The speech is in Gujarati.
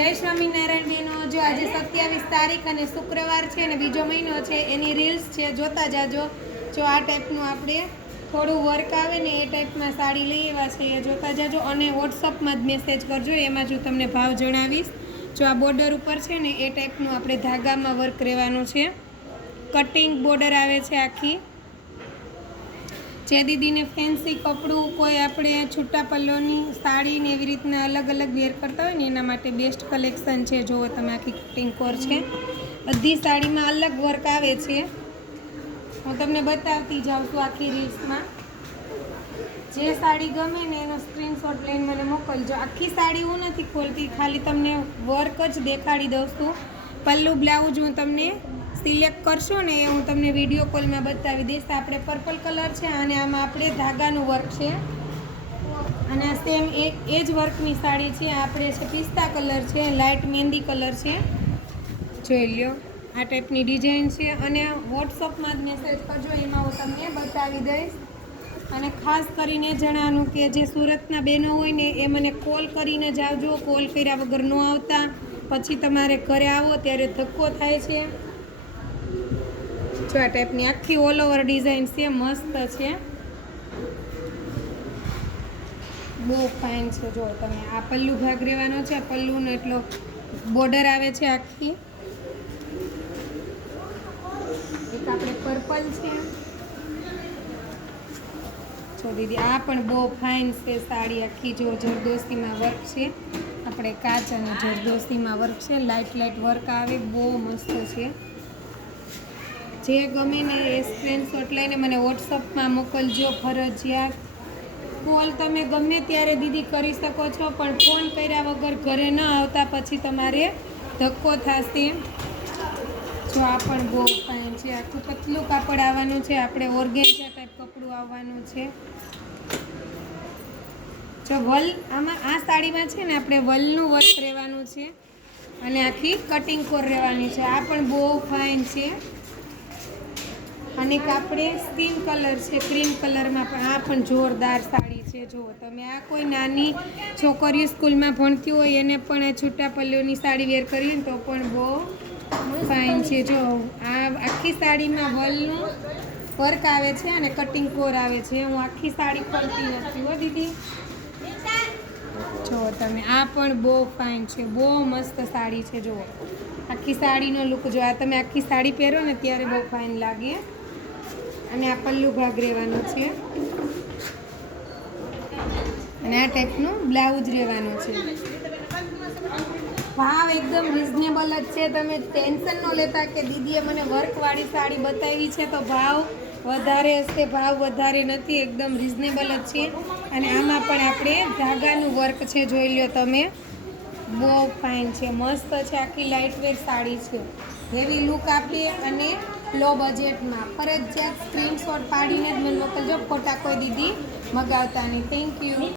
જય સ્વામિનારાયણ બેનો, જો આજે 27 તારીખ અને શુક્રવાર છે અને બીજો મહિનો છે, એની રીલ્સ છે, જોતા જાજો. જો આ ટાઈપનું આપણે થોડું વર્ક આવે ને એ ટાઈપમાં સાડી લઈ આવ્યા છે, એ જોતા જાજો. અને વોટ્સઅપમાં જ મેસેજ કરજો, એમાં જો તમને ભાવ જણાવીશ. જો આ બોર્ડર ઉપર છે ને એ ટાઈપનું આપણે ધાગામાં વર્ક રહેવાનું છે. કટિંગ બોર્ડર આવે છે આખી. જે દીદીને ફેન્સી કપડું, કોઈ આપણે છૂટા પલ્લોની સાડી ને એવી રીતના અલગ અલગ વેર કરતા હોય ને એના માટે બેસ્ટ કલેક્શન છે. જુઓ તમે, આખી કટિંગ કોર છે, બધી સાડીમાં અલગ વર્ક આવે છે. હું તમને બતાવતી જાઉં છું આખી રીલ્સમાં. જે સાડી ગમે ને એનો સ્ક્રીનશોટ લઈને મને મોકલજો. આખી સાડી હું નથી ખોલતી, ખાલી તમને વર્ક જ દેખાડી દઉં છું. પલ્લુ બ્લાઉઝ હું તમને સિલેક્ટ કરશો ને એ હું તમને વિડીયો કોલમાં બતાવી દઈશ. આપણે પર્પલ કલર છે અને આમાં આપણે ધાગાનું વર્ક છે. અને આ સેમ એ જ વર્કની સાડી છે. આપણે છે પિસ્તા કલર છે, લાઇટ મહેંદી કલર છે. જોઈ લ્યો, આ ટાઈપની ડિઝાઇન છે. અને વોટ્સઅપમાં જ મેસેજ કરજો, એમાં હું તમને બતાવી દઈશ. અને ખાસ કરીને જણાવવાનું કે જે સુરતના બહેનો હોય ને એ મને કોલ કરીને જ આવજો. કોલ કર્યા વગર ન આવતા, પછી તમારે ઘરે આવો ત્યારે ધક્કો થાય છે. જો આ ટાઈપની આખી ઓલ ઓવર ડિઝાઇન છે, મસ્ત છે, બહુ ફાઇન છે. જો તમે, આ પલ્લુ ભાગ રહેવાનો છે, પલ્લુનો એટલો બોર્ડર આવે છે આખી. એક આપણે પર્પલ છે. જો દીદી, આ પણ બહુ ફાઇન છે સાડી આખી. જો જરદોશીમાં વર્ક છે, આપણે કાચ અને જરદોશીમાં વર્ક છે, લાઇટ લાઇટ વર્ક આવે, બહુ મસ્ત છે. જે ગમે ને એ સ્ક્રીનશોટ લઈને મને વોટ્સઅપમાં મોકલજો ફરજિયાત. કોલ તમે ગમે ત્યારે દીદી કરી શકો છો, પણ ફોન કર્યા વગર ઘરે ન આવતા, પછી તમારે ધક્કો થશે. જો આ પણ બહુ ફાઇન છે, આખું પતલું કાપડ આવવાનું છે, આપણે ઓર્ગેન્ઝા ટાઈપ કપડું આવવાનું છે. જો વલ, આમાં આ સાડીમાં છે ને આપણે વલનું વર્ક રહેવાનું છે અને આખી કટિંગ કોર રહેવાની છે. આ પણ બહુ ફાઇન છે. અને આપણે સ્કિન કલર છે, ક્રીમ કલરમાં, પણ આ પણ જોરદાર સાડી છે. જુઓ તમે, આ કોઈ નાની છોકરીઓ સ્કૂલમાં ભણતી હોય એને પણ આ છૂટા પલ્લુની સાડી વેર કરીને તો પણ બહુ ફાઇન છે. જો આ આખી સાડીમાં વલનું વર્ક આવે છે અને કટિંગ કોર આવે છે. હું આખી સાડી ખોલતી નથી હો દીદી. જો તમે, આ પણ બહુ ફાઇન છે, બહુ મસ્ત સાડી છે. જુઓ આખી સાડીનો લુક, જો આ તમે આખી સાડી પહેરો ને ત્યારે બહુ ફાઇન લાગે. અને આ પલ્લુ ભાગ રહેવાનો છે અને આ ટાઈપનું બ્લાઉઝ રહેવાનું છે. ભાવ એકદમ રિઝનેબલ જ છે. તમે ટેન્શન ન લેતા કે દીદીએ મને વર્કવાળી સાડી બતાવી છે તો ભાવ વધારે હશે. ભાવ વધારે નથી, એકદમ રિઝનેબલ જ છે. અને આમાં પણ આપણે ધાગાનું વર્ક છે, જોઈ લો તમે, બહુ ફાઇન છે, મસ્ત છે. આખી લાઇટ વેટ સાડી છે, હેવી લુક આપીએ અને લો બજેટમાં. ફરજિયાત સ્ક્રીનશોટ પાડીને જ મને મોકલજો, ખોટા કોઈ દીદી મગાવતા નહીં. Thank you.